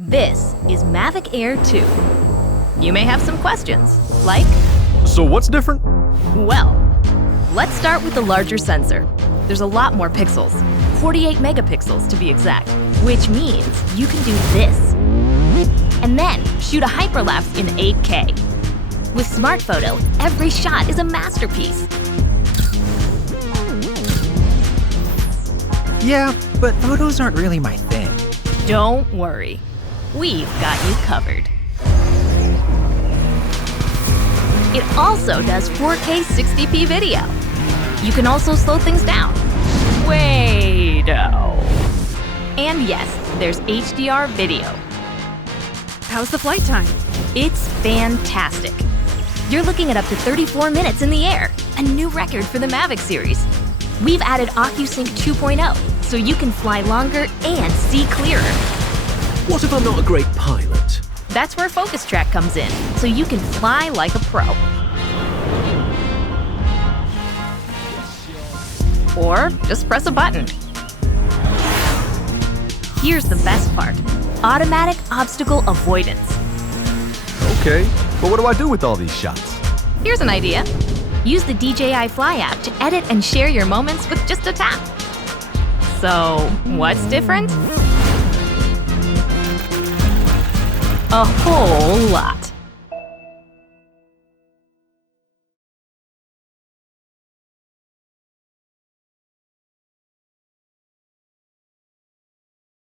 This is Mavic Air 2. You may have some questions, like, So what's different? well, let's start with the larger sensor. There's a lot more pixels, 48 megapixels to be exact, which means you can do this. And then shoot a hyperlapse in 8K. With Smart Photo, every shot is a masterpiece. Yeah, but photos aren't really my thing. Don't worry, we've got you covered. It also does 4K 60p video. You can also slow things down. Way-do. And yes, there's HDR video. How's the flight time? It's fantastic. You're looking at up to 34 minutes in the air, a new record for the Mavic series. We've added OcuSync 2.0, so you can fly longer and see clearer. What if I'm not a great pilot? That's where Focus Track comes in, so you can fly like a pro. Or just press a button. Here's the best part: automatic obstacle avoidance. Okay, but what do I do with all these shots? Here's an idea. Use the DJI Fly app to edit and share your moments with just a tap. So, what's different? A whole lot.